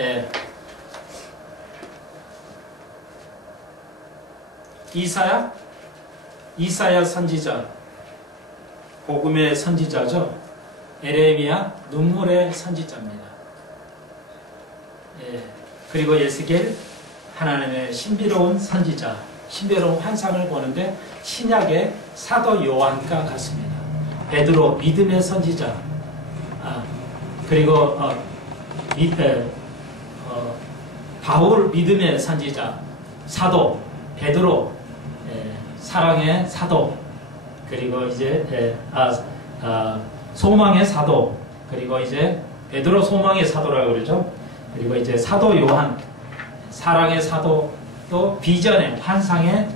예. 이사야 선지자, 복음의 선지자죠. 에레미야 눈물의 선지자입니다. 예. 그리고 에스겔 하나님의 신비로운 선지자, 신비로운 환상을 보는데 신약의 사도 요한과 같습니다. 베드로 믿음의 선지자, 그리고 바울 믿음의 선지자, 사도 베드로 사랑의 사도, 그리고 이제 소망의 사도, 그리고 이제 베드로 소망의 사도라고 그러죠. 그리고 이제 사도 요한 사랑의 사도, 또 비전의 환상의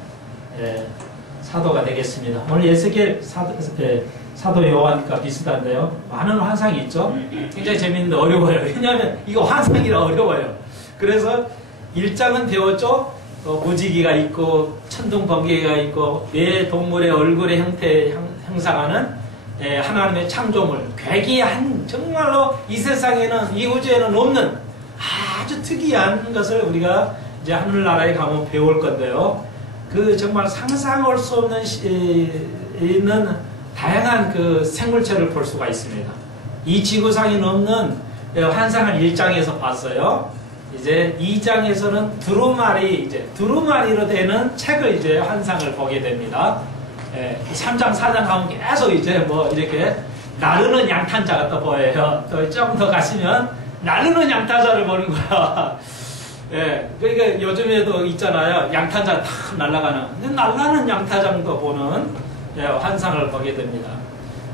사도가 되겠습니다. 오늘 에스겔 사도 요한과 비슷한데요. 많은 환상이 있죠. 굉장히 재밌는데 어려워요. 왜냐하면 이거 환상이라 어려워요. 그래서 1장은 배웠죠. 무지개가 있고 천둥 번개가 있고 매 동물의 얼굴의 형태 형상하는 하나님의 창조물, 괴기한, 정말로 이 세상에는, 이 우주에는 없는 아주 특이한 것을 우리가 이제 하늘나라에 가면 배울 건데요. 그 정말 상상할 수 없는 있는 다양한 그 생물체를 볼 수가 있습니다. 이 지구상에 없는 환상을 1장에서 봤어요. 이제 2장에서는 두루마리로 되는 책을 이제 환상을 보게 됩니다. 3장, 4장 가면 계속 이제 뭐 이렇게 나르는 양탄자가 또 보여요. 또 조금 더 가시면 나르는 양탄자를 보는 거야. 그러니까 요즘에도 있잖아요. 양탄자 탁 날아가는. 근데 날아가는 양탄자도 보는 환상을 보게 됩니다.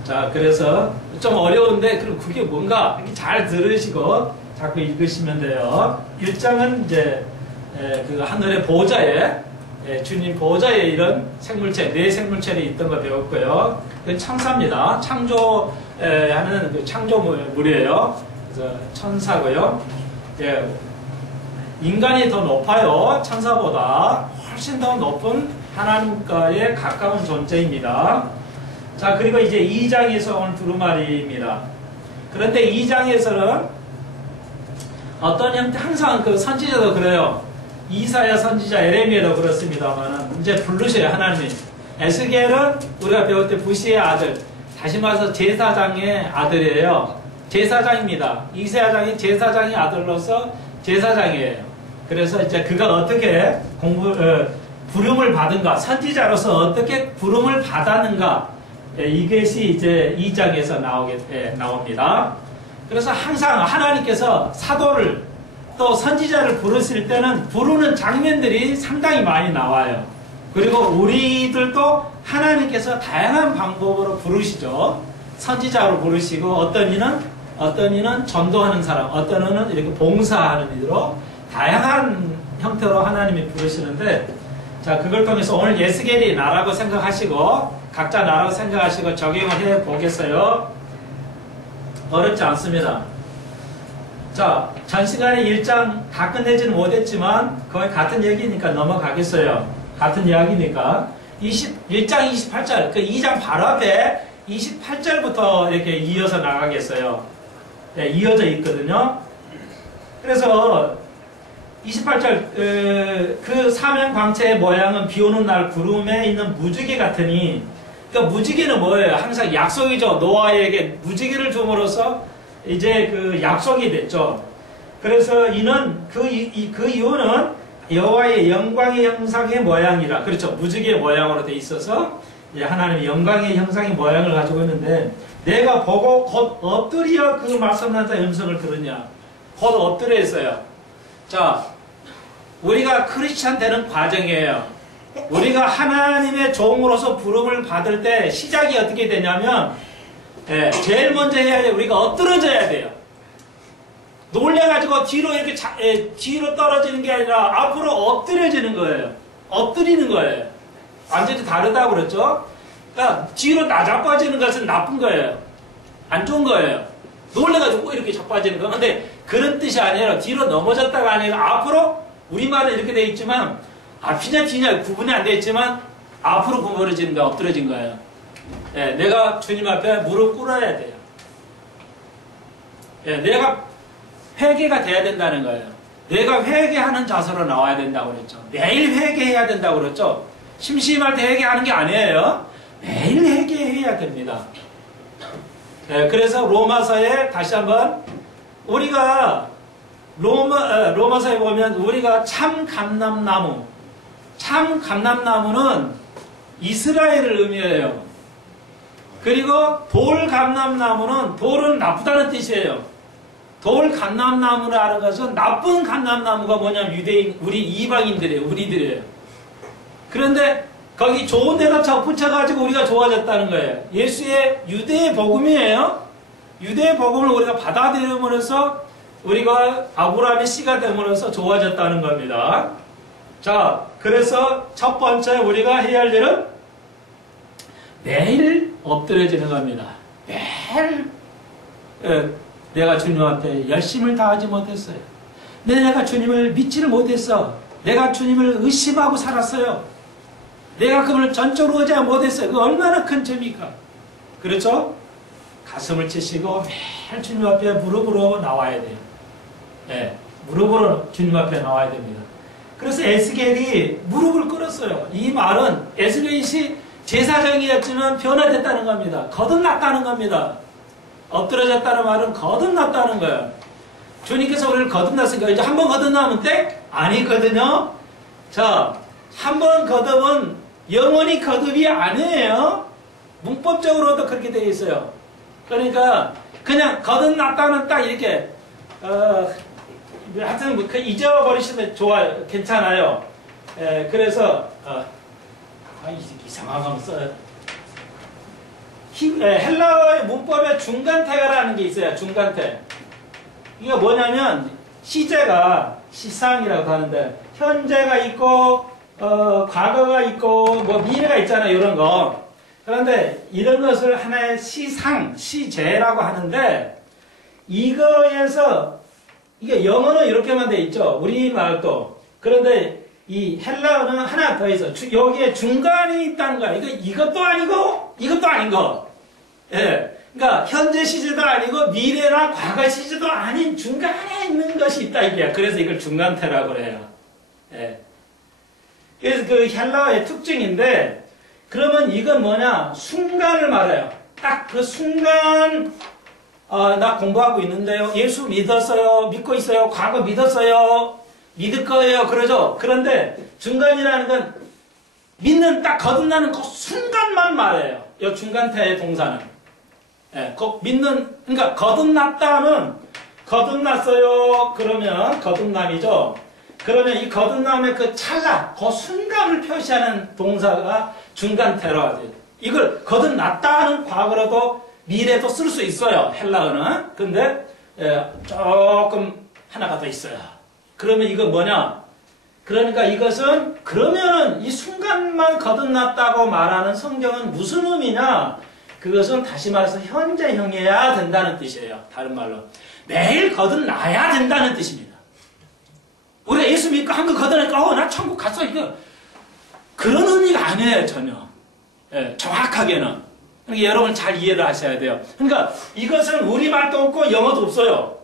자, 그래서 좀 어려운데 그럼 그게 뭔가 이렇게 잘 들으시고 자꾸 읽으시면 돼요. 1장은 이제 그 하늘의 보좌에 주님 보좌에 이런 생물체, 네 생물체를 있던 거 배웠고요. 그건 천사입니다. 창조하는 그 창조물이에요. 그래서 천사고요. 인간이 더 높아요. 천사보다 훨씬 더 높은 하나님과의 가까운 존재입니다. 자, 그리고 이제 2장에서 온 두루마리입니다. 그런데 2장에서는 어떤 형태, 항상 그 선지자도 그래요. 이사야 선지자, 에레미야도 그렇습니다만 이제 부르셔요, 하나님이. 에스겔은 우리가 배울 때 부시의 아들, 다시 말해서 제사장의 아들이에요. 제사장입니다. 이사야장이 제사장의 아들로서 제사장이에요. 그래서 이제 그가 어떻게 부름을 받은가, 선지자로서 어떻게 부름을 받았는가, 이것이 이제 2장에서 나옵니다. 그래서 항상 하나님께서 사도를 또 선지자를 부르실 때는 부르는 장면들이 상당히 많이 나와요. 그리고 우리들도 하나님께서 다양한 방법으로 부르시죠. 선지자로 부르시고 어떤 이는 전도하는 사람, 어떤 이는 이렇게 봉사하는 이로 다양한 형태로 하나님이 부르시는데, 자, 그걸 통해서 오늘 에스겔이 나라고 생각하시고 각자 나라고 생각하시고 적용을 해 보겠어요. 어렵지 않습니다. 자, 전 시간에 1장 다 끝내지는 못했지만 거의 같은 얘기니까 넘어가겠어요. 같은 이야기니까 1장 28절, 그 2장 바로 앞에 28절부터 이렇게 이어서 나가겠어요. 이어져 있거든요. 그래서 28절, 그 사면광채의 모양은 비오는 날 구름에 있는 무지개 같으니, 그러니까 무지개는 뭐예요? 항상 약속이죠. 노아에게 무지개를 줌으로써 이제 그 약속이 됐죠. 그래서 이는 그 이유는 여호와의 영광의 형상의 모양이라. 그렇죠. 무지개 모양으로 돼 있어서 하나님의 영광의 형상의 모양을 가지고 있는데, 내가 보고 곧 엎드려 그 말씀난 자의 음성을 들으냐. 곧 엎드려 있어요. 자, 우리가 크리스찬 되는 과정이에요. 우리가 하나님의 종으로서 부름을 받을 때 시작이 어떻게 되냐면, 제일 먼저 해야 돼요. 우리가 엎드러져야 돼요. 놀래가지고 뒤로 이렇게 뒤로 떨어지는 게 아니라 앞으로 엎드려지는 거예요. 엎드리는 거예요. 완전히 다르다고 그랬죠? 그러니까 뒤로 나자빠지는 것은 나쁜 거예요. 안 좋은 거예요. 놀래가지고 이렇게 자빠지는 거. 근데 그런 뜻이 아니라 뒤로 넘어졌다가 아니라 앞으로, 우리말은 이렇게 돼 있지만 앞이냐 뒤냐 구분이 안 돼 있지만 앞으로 구부러지는 거야, 엎드려진 거예요. 내가 주님 앞에 무릎 꿇어야 돼요. 내가 회개가 돼야 된다는 거예요. 내가 회개하는 자세로 나와야 된다고 그랬죠. 매일 회개해야 된다고 그랬죠. 심심할 때 회개하는 게 아니에요. 매일 회개해야 됩니다. 네, 그래서 로마서에 다시 한번 우리가 로마서에 보면 우리가 참 감람나무는 이스라엘을 의미해요. 그리고 돌 감람나무는 돌은 나쁘다는 뜻이에요. 돌 감람나무라는 것은 나쁜 감람나무가 뭐냐면 유대인, 우리 이방인들이에요. 우리들이에요. 그런데 거기 좋은 데다 붙여가지고 우리가 좋아졌다는 거예요. 예수의 유대의 복음이에요. 유대의 복음을 우리가 받아들임으로써 우리가 아브라함의 씨가 됨으로써 좋아졌다는 겁니다. 자, 그래서 첫 번째 우리가 해야 할 일은 매일 엎드려지는 겁니다. 매일 내가 주님 앞에 열심을 다하지 못했어요. 내가 주님을 믿지를 못했어. 내가 주님을 의심하고 살았어요. 내가 그분을 전적으로 의지하지 못했어요. 그 얼마나 큰 죄입니까? 그렇죠? 가슴을 치시고 매일 주님 앞에 무릎으로 나와야 돼요. 네, 무릎으로 주님 앞에 나와야 됩니다. 그래서 에스겔이 무릎을 꿇었어요. 이 말은 에스겔이 제사장이었지만 변화됐다는 겁니다. 거듭났다는 겁니다. 엎드려졌다는 말은 거듭났다는 거예요. 주님께서 우리를 거듭났으니까 이제 한 번 거듭나면 땡? 아니거든요. 자, 한 번 거듭은 영원히 거듭이 아니에요. 문법적으로도 그렇게 되어 있어요. 그러니까 그냥 거듭났다는 딱 이렇게 하여튼 잊어버리시면 좋아요. 괜찮아요. 그래서 이상한 거 써요. 헬라어의 문법에 중간태가라는 게 있어요. 중간태. 이게 뭐냐면 시제가 시상이라고 하는데 현재가 있고 과거가 있고 뭐 미래가 있잖아요. 이런 거. 그런데 이런 것을 하나의 시상, 시제라고 하는데 이거에서 이게 영어는 이렇게만 돼 있죠. 우리말도. 그런데 이 헬라어는 하나 더 있어. 여기에 중간이 있다는 거야. 이것도 아니고 이것도 아닌 거. 예. 그러니까 현재 시제도 아니고 미래나 과거 시제도 아닌 중간에 있는 것이 있다 이게야. 그래서 이걸 중간태라고 그래요. 예. 그래서 그 헬라어의 특징인데 그러면 이건 뭐냐? 순간을 말해요. 딱 그 순간 나 공부하고 있는데요. 예수 믿었어요. 믿고 있어요. 과거 믿었어요. 믿을 거예요. 그러죠. 그런데 중간이라는 건 믿는 딱 거듭나는 그 순간만 말해요. 이 중간태의 동사는. 예, 그러니까 거듭났다는 거듭났어요. 그러면 거듭남이죠. 그러면 이 거듭남의 그 찰나, 그 순간을 표시하는 동사가 중간태로 하죠. 이걸 거듭났다는 과거로도 미래도 쓸 수 있어요. 헬라어는. 근데 조금 하나가 더 있어요. 그러면 이건 뭐냐? 그러니까 이것은 그러면 이 순간만 거듭났다고 말하는 성경은 무슨 의미냐? 그것은 다시 말해서 현재형이어야 된다는 뜻이에요. 다른 말로. 매일 거듭나야 된다는 뜻입니다. 우리가 예수 믿고 한 번 거듭나니까 나 천국 갔어. 이거 그런 의미가 아니에요. 전혀. 예, 정확하게는. 그러니까 여러분 잘 이해를 하셔야 돼요. 그러니까 이것은 우리말도 없고 영어도 없어요.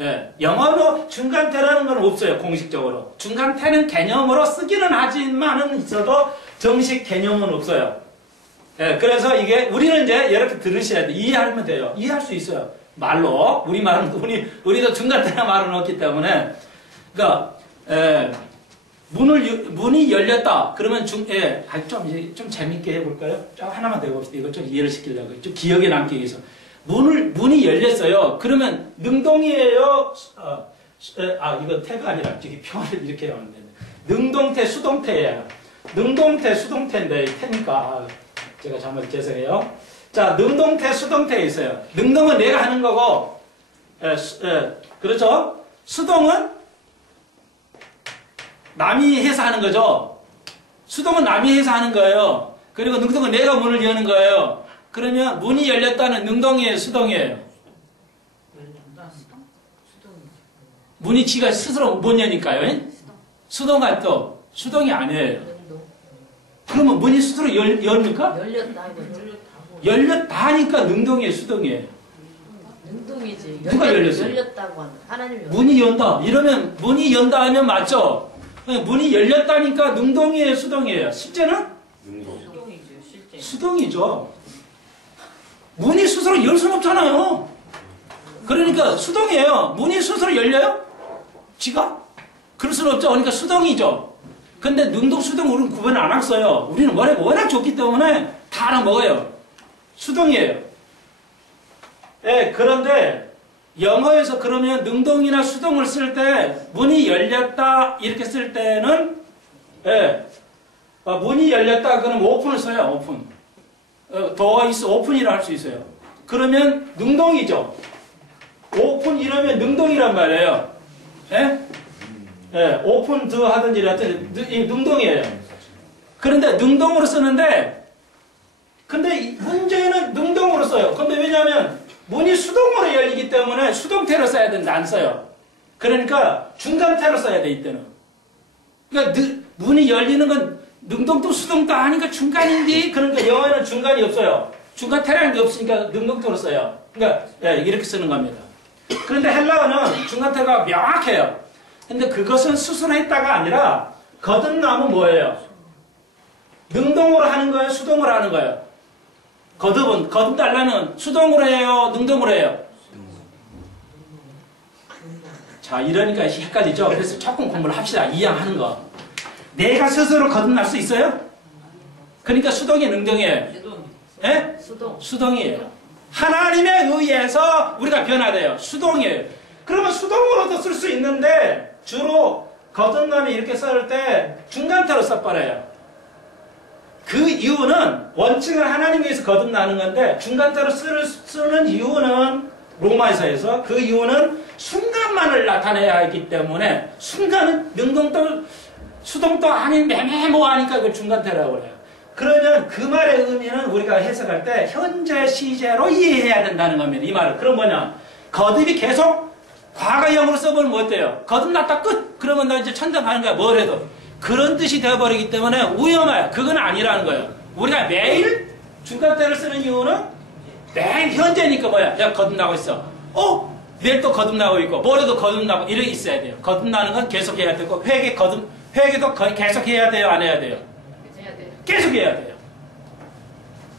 예, 영어로 중간태라는 건 없어요. 공식적으로. 중간태는 개념으로 쓰기는 하지만은 있어도 정식 개념은 없어요. 예, 그래서 이게 우리는 이제 이렇게 들으셔야 돼. 이해하면 돼요. 이해할 수 있어요. 말로. 우리말은 우리도 중간태나 말은 없기 때문에. 그러니까 문이 열렸다. 그러면 좀 재밌게 해볼까요? 하나만 더 해봅시다. 이거 좀 이해를 시키려고. 좀 기억에 남기 위해서. 문이 열렸어요. 그러면 능동이에요? 이거 태가 아니라, 저기 표를 이렇게 하는데. 능동태, 수동태예요. 능동태, 수동태인데, 태니까. 제가 잘못 죄송해요. 자, 능동태, 수동태 있어요. 능동은 내가 하는 거고, 그렇죠? 수동은 남이 해서 하는 거죠. 수동은 남이 해서 하는 거예요. 그리고 능동은 내가 문을 여는 거예요. 그러면 문이 열렸다는 능동이에요, 수동이에요? 문이 지가 스스로 못 여니까요. 수동가 또 수동이 아니에요. 그러면 문이 스스로 열립니까? 열렸다 하니까 능동이에요, 수동이에요? 능동이지. 누가 열렸어요? 열렸다고 하는 하나님이 문이 연다. 이러면 문이 연다 하면 맞죠? 문이 열렸다니까 능동이에요, 수동이에요? 실제는? 수동이죠, 실제. 수동이죠. 문이 스스로 열 수는 없잖아요. 그러니까 수동이에요. 문이 스스로 열려요? 지가? 그럴 수는 없죠. 그러니까 수동이죠. 근데 능동, 수동 우리는 구분 안 했어요. 우리는 워낙 좋기 때문에 다 알아먹어요. 수동이에요. 예, 그런데 영어에서 그러면 능동이나 수동을 쓸 때 문이 열렸다 이렇게 쓸 때는 예, 문이 열렸다 그러면 오픈을 써요. 오픈. 더 있어 오픈이라 할 수 있어요. 그러면 능동이죠. 오픈 이러면 능동이란 말이에요. 예? 예, 오픈 더 하든지 하여튼 능동이에요. 그런데 능동으로 쓰는데 근데 문제는 능동으로 써요. 근데 왜냐하면 문이 수동으로 열리기 때문에 수동태로 써야 되는데 안 써요. 그러니까 중간태로 써야 돼 이때는. 그러니까 문이 열리는 건 능동도 수동도 아니니까 중간인데 그러니까 영어에는 중간이 없어요. 중간태라는 게 없으니까 능동태로 써요. 그러니까 예, 이렇게 쓰는 겁니다. 그런데 헬라어는 중간태가 명확해요. 근데 그것은 스스로 했다가 아니라 거듭나면 뭐예요? 능동으로 하는 거예요? 수동으로 하는 거예요? 거듭달라는 수동으로 해요? 능동으로 해요? 자, 이러니까 헷갈리죠? 그래서 조금 공부를 합시다. 이해하는 거. 내가 스스로 거듭날 수 있어요? 그러니까 수동이 능동이에요. 예? 수동이에요. 하나님에 의해서 우리가 변화돼요. 수동이에요. 그러면 수동으로도 쓸 수 있는데 주로 거듭남이 이렇게 쓸 때 중간태로 써버려요. 그 이유는 원칙은 하나님에 의해서 거듭나는 건데 중간태로 쓰는 이유는 로마서에서 그 이유는 순간만을 나타내야 하기 때문에 순간은 능동도 수동도 아닌 매매모호하니까 그 중간태라고 그래요. 그러면 그 말의 의미는 우리가 해석할 때 현재 시제로 이해해야 된다는 겁니다. 이 말은. 그럼 뭐냐? 거듭이 계속 과거형으로 써버리면 뭐 어때요? 거듭났다 끝! 그러면 너 이제 천당 가는 거야. 뭘 해도. 그런 뜻이 되어버리기 때문에 위험해요. 그건 아니라는 거예요. 우리가 매일 중간태를 쓰는 이유는 매일 현재니까 뭐야? 야, 거듭나고 있어. 내일 또 거듭나고 있고, 모레도 거듭나고, 이렇게 있어야 돼요. 거듭나는 건 계속 해야 되고, 회개도 계속 해야 돼요? 안 해야 돼요? 계속 해야 돼요.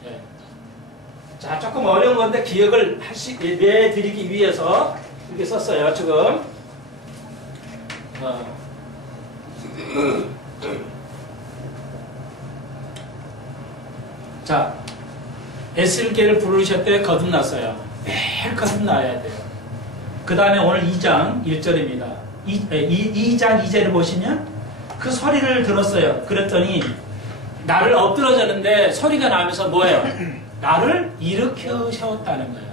예. 자, 조금 어려운 건데 기억을 내드리기 위해서 이렇게 썼어요, 지금. 자, 에스겔을 부르셨대 거듭났어요. 매일 거듭나야 돼요. 그 다음에 오늘 2장 1절입니다. 2장 2절을 보시면 그 소리를 들었어요. 그랬더니 나를 엎드러졌는데 소리가 나면서 뭐예요? 나를 일으켜셨다는 거예요.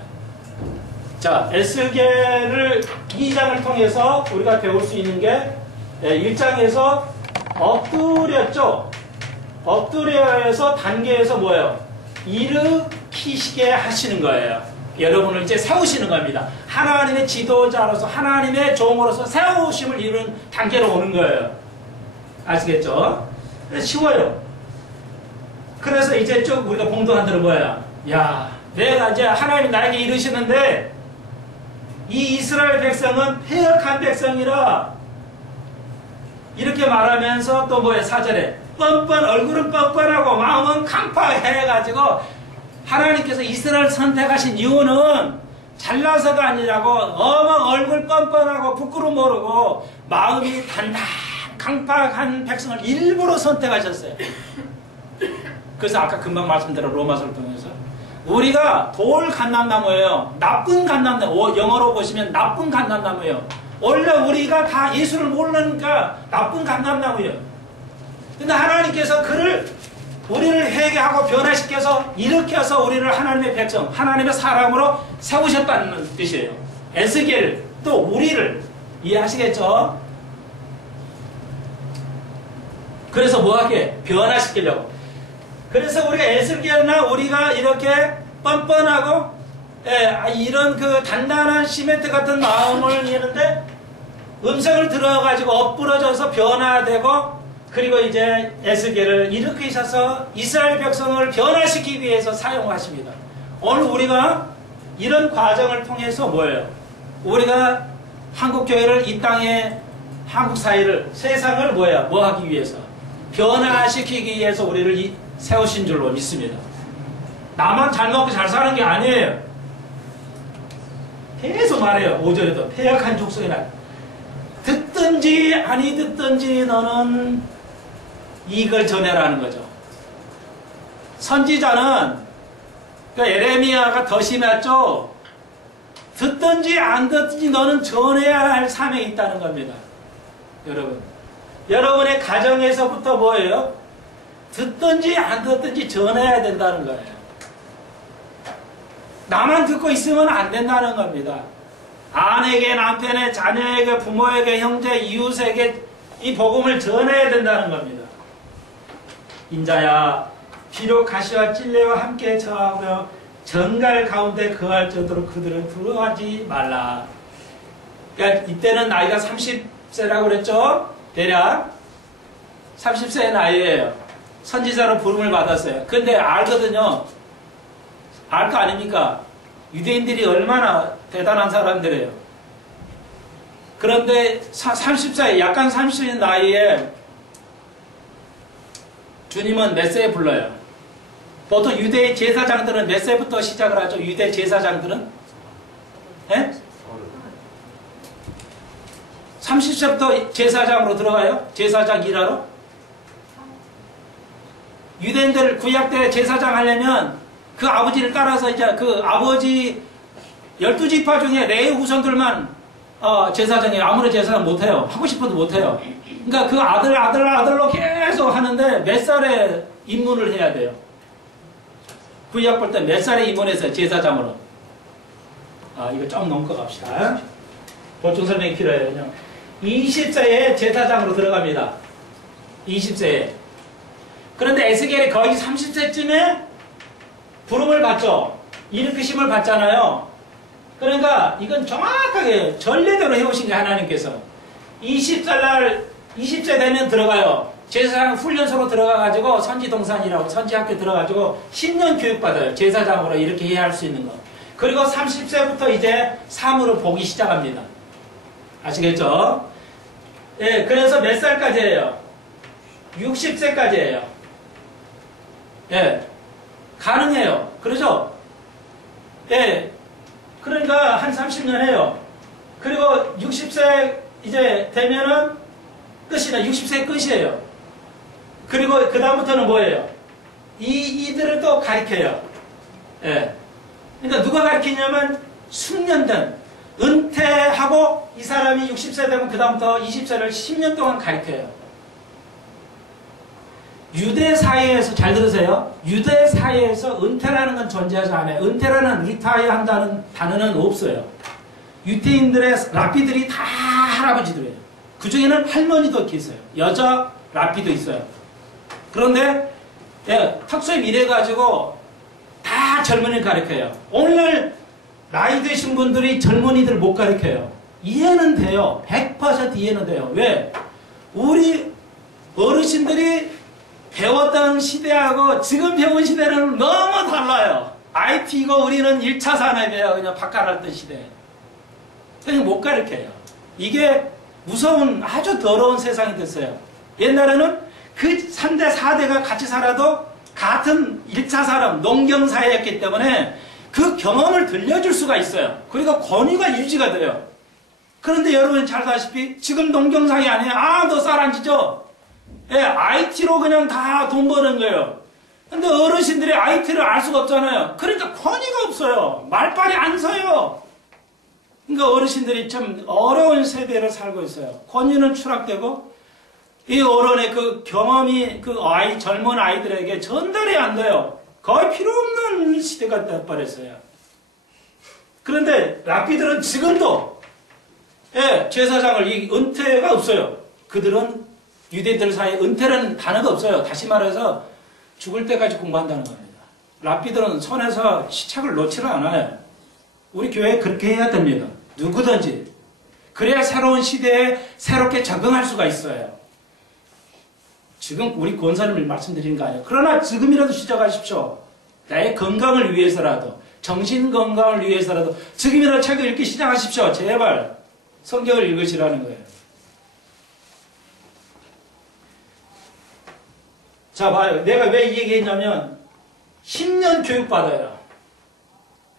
자, 에스겔을 2장을 통해서 우리가 배울 수 있는 게 1장에서 엎드렸죠? 엎드려서 단계에서 뭐예요? 일으키시게 하시는 거예요. 여러분을 이제 세우시는 겁니다. 하나님의 지도자로서 하나님의 종으로서 세우심을 이루는 단계로 오는 거예요. 아시겠죠? 쉬워요. 그래서 이제 쭉 우리가 공부한 대로 뭐야? 야, 내가 이제 하나님이 나에게 이르시는데 이 이스라엘 백성은 패역한 백성이라 이렇게 말하면서 또 뭐야? 4절에 얼굴은 뻔뻔하고 마음은 강팍해가지고 하나님께서 이스라엘 선택하신 이유는 잘나서가 아니라고 얼굴 뻔뻔하고 부끄러움 모르고 마음이 단단 강팍한 백성을 일부러 선택하셨어요. 그래서 아까 금방 말씀드린 로마서를 통해서 우리가 돌 감람나무예요. 나쁜 감람나무. 영어로 보시면 나쁜 감람나무예요. 원래 우리가 다 예수를 모르니까 나쁜 감람나무예요. 근데 하나님께서 우리를 회개하고 변화시켜서 일으켜서 우리를 하나님의 백성, 하나님의 사람으로 세우셨다는 뜻이에요. 에스겔 또 우리를 이해하시겠죠? 그래서 뭐하게? 변화시키려고. 그래서 우리가 에스겔이나 우리가 이렇게 뻔뻔하고 이런 그 단단한 시멘트 같은 마음을 이는데 음성을 들어가지고 엎부러져서 변화되고 그리고 이제 에스겔을 일으키셔서 이스라엘 백성을 변화시키기 위해서 사용하십니다. 오늘 우리가 이런 과정을 통해서 뭐예요? 우리가 한국교회를 이 땅에 한국 사회를 세상을 뭐 하기 위해서 변화시키기 위해서 우리를 세우신 줄로 믿습니다. 나만 잘 먹고 잘 사는 게 아니에요. 계속 말해요. 5절에도 패역한 족속이나 듣든지 아니 듣든지 너는 이걸 전해라는 거죠. 선지자는 에레미야가 더 심했죠. 듣든지 안 듣든지 너는 전해야 할 사명이 있다는 겁니다. 여러분, 여러분의 가정에서부터 뭐예요? 듣든지 안 듣든지 전해야 된다는 거예요. 나만 듣고 있으면 안 된다는 겁니다. 아내에게, 남편에게, 자녀에게, 부모에게, 형제, 이웃에게 이 복음을 전해야 된다는 겁니다. 인자야, 비록 가시와 찔레와 함께 처하며 정갈 가운데 거할 정도로 그들은 두려워하지 말라. 그러니까 이때는 나이가 30세라고 그랬죠? 대략 30세의 나이에요. 선지자로 부름을 받았어요. 근데 알거든요. 알 거 아닙니까? 유대인들이 얼마나 대단한 사람들이에요. 그런데 30세, 약간 30세 나이에 주님은 몇 세에 불러요? 보통 유대 제사장들은 몇 세부터 시작을 하죠? 유대 제사장들은? 예? 30세부터 제사장으로 들어가요? 제사장 일하러? 유대인들 구약 때 제사장 하려면 그 아버지를 따라서 이제 그 아버지 12지파 중에 레위 후손들만 제사장이에요. 아무리 제사장 못해요. 하고 싶어도 못해요. 그러니까 그 아들로 계속 하는데 몇 살에 입문을 해야 돼요? 구약 볼 때 몇 살에 입문했어요? 제사장으로. 이거 좀 넘고 갑시다. 보충 설명이 필요해요. 그냥 20세에 제사장으로 들어갑니다. 20세에. 그런데 에스겔이 거의 30세쯤에 부름을 받죠. 일으키심을 받잖아요. 그러니까 이건 정확하게 전례대로 해오신 게 하나님께서 20세 되면 들어가요. 제사장 훈련소로 들어가가지고 선지동산이라고 선지학교 들어가가지고 10년 교육받아요. 제사장으로 이렇게 해야 할 수 있는 거. 그리고 30세부터 이제 삶으로 보기 시작합니다. 아시겠죠? 예, 그래서 몇 살까지예요? 60세까지예요. 예, 가능해요. 그러죠? 예, 그러니까 한 30년 해요. 그리고 60세 이제 되면은 끝이다. 60세 끝이에요. 그리고 그 다음부터는 뭐예요? 이들을 또 가르쳐요. 예. 그러니까 누가 가르치냐면 숙련된 은퇴하고 이 사람이 60세 되면 그 다음부터 20세를 10년 동안 가르쳐요. 유대 사회에서 잘 들으세요. 유대 사회에서 은퇴라는 건 존재하지 않아요. 은퇴라는 리타이어 한다는 단어는 없어요. 유대인들의 랍비들이 다 할아버지들이에요. 그 중에는 할머니도 이렇게 있어요. 여자 랍비도 있어요. 그런데 턱수염 이래가지고 다 젊은이를 가르쳐요. 오늘날 나이 드신 분들이 젊은이들 못 가르쳐요. 이해는 돼요. 100% 이해는 돼요. 왜? 우리 어르신들이 배웠던 시대하고 지금 배운 시대는 너무 달라요. IT고 우리는 1차 산업이에요. 그냥 바꿔놨던 시대. 그냥 못 가르쳐요. 이게 무서운 아주 더러운 세상이 됐어요. 옛날에는 그 3대, 4대가 같이 살아도 같은 1차 산업, 농경사회였기 때문에 그 경험을 들려줄 수가 있어요. 그러니까 권위가 유지가 돼요. 그런데 여러분 잘 아시다시피 지금 농경사회 아니에요. 너 쌀 안 지죠? 예, IT로 그냥 다 돈 버는 거예요. 근데 어르신들이 IT를 알 수가 없잖아요. 그러니까 권위가 없어요. 말빨이 안 서요. 그러니까 어르신들이 참 어려운 세대를 살고 있어요. 권위는 추락되고 이 어른의 그 경험이 그 젊은 아이들에게 전달이 안 돼요. 거의 필요 없는 시대가 돼버렸어요. 그런데 랍비들은 지금도 제사장을 은퇴가 없어요. 그들은 유대인들 사이에 은퇴라는 단어가 없어요. 다시 말해서 죽을 때까지 공부한다는 겁니다. 랍비들은 손에서 시책을 놓지를 않아요. 우리 교회에 그렇게 해야 됩니다. 누구든지. 그래야 새로운 시대에 새롭게 적응할 수가 있어요. 지금 우리 권사님을 말씀드리는 거 아니에요. 그러나 지금이라도 시작하십시오. 나의 건강을 위해서라도 정신 건강을 위해서라도 지금이라도 책을 읽기 시작하십시오. 제발 성경을 읽으시라는 거예요. 자, 봐요. 내가 왜 이 얘기했냐면 10년 교육받아요.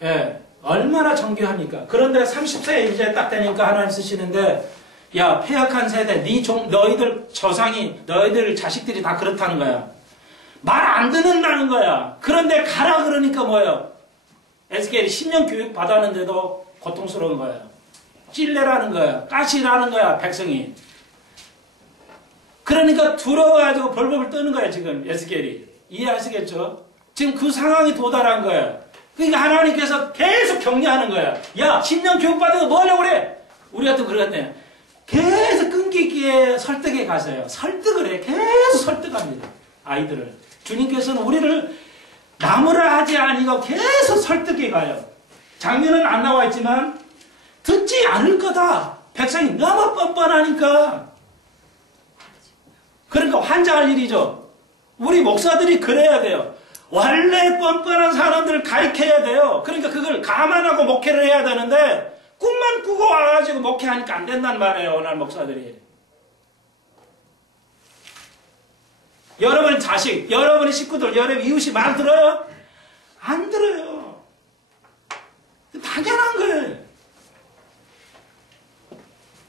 예, 얼마나 정교합니까? 그런데 30세 이제 딱 되니까 하나님 쓰시는데 야, 폐역한 세대, 너희들 조상이, 너희들 자식들이 다 그렇다는 거야. 말 안 듣는다는 거야. 그런데 가라 그러니까 뭐예요? 에스겔이 10년 교육 받았는데도 고통스러운 거야. 찔레라는 거야. 가시라는 거야, 백성이. 그러니까 두려워가지고 벌벌 떠는 거야, 지금 에스겔이. 이해하시겠죠? 지금 그 상황이 도달한 거야. 그러니까 하나님께서 계속 격려하는 거야. 야, 10년 교육 받은 거 뭐 하려고 그래? 우리 같은 그러겠네. 계속 끈기 있게 설득해 가세요. 설득을 해. 계속 설득합니다. 아이들을. 주님께서는 우리를 나무라 하지 아니고 계속 설득해 가요. 장면은 안 나와 있지만 듣지 않을 거다. 백성이 너무 뻔뻔하니까. 그러니까 환장할 일이죠. 우리 목사들이 그래야 돼요. 원래 뻔뻔한 사람들을 가르쳐야 돼요. 그러니까 그걸 감안하고 목회를 해야 되는데 꿈만 꾸고 와가지고 목회하니까 안 된단 말이에요. 오늘 목사들이. 여러분의 자식, 여러분의 식구들, 여러분의 이웃이 말 들어요? 안 들어요. 당연한 거예요.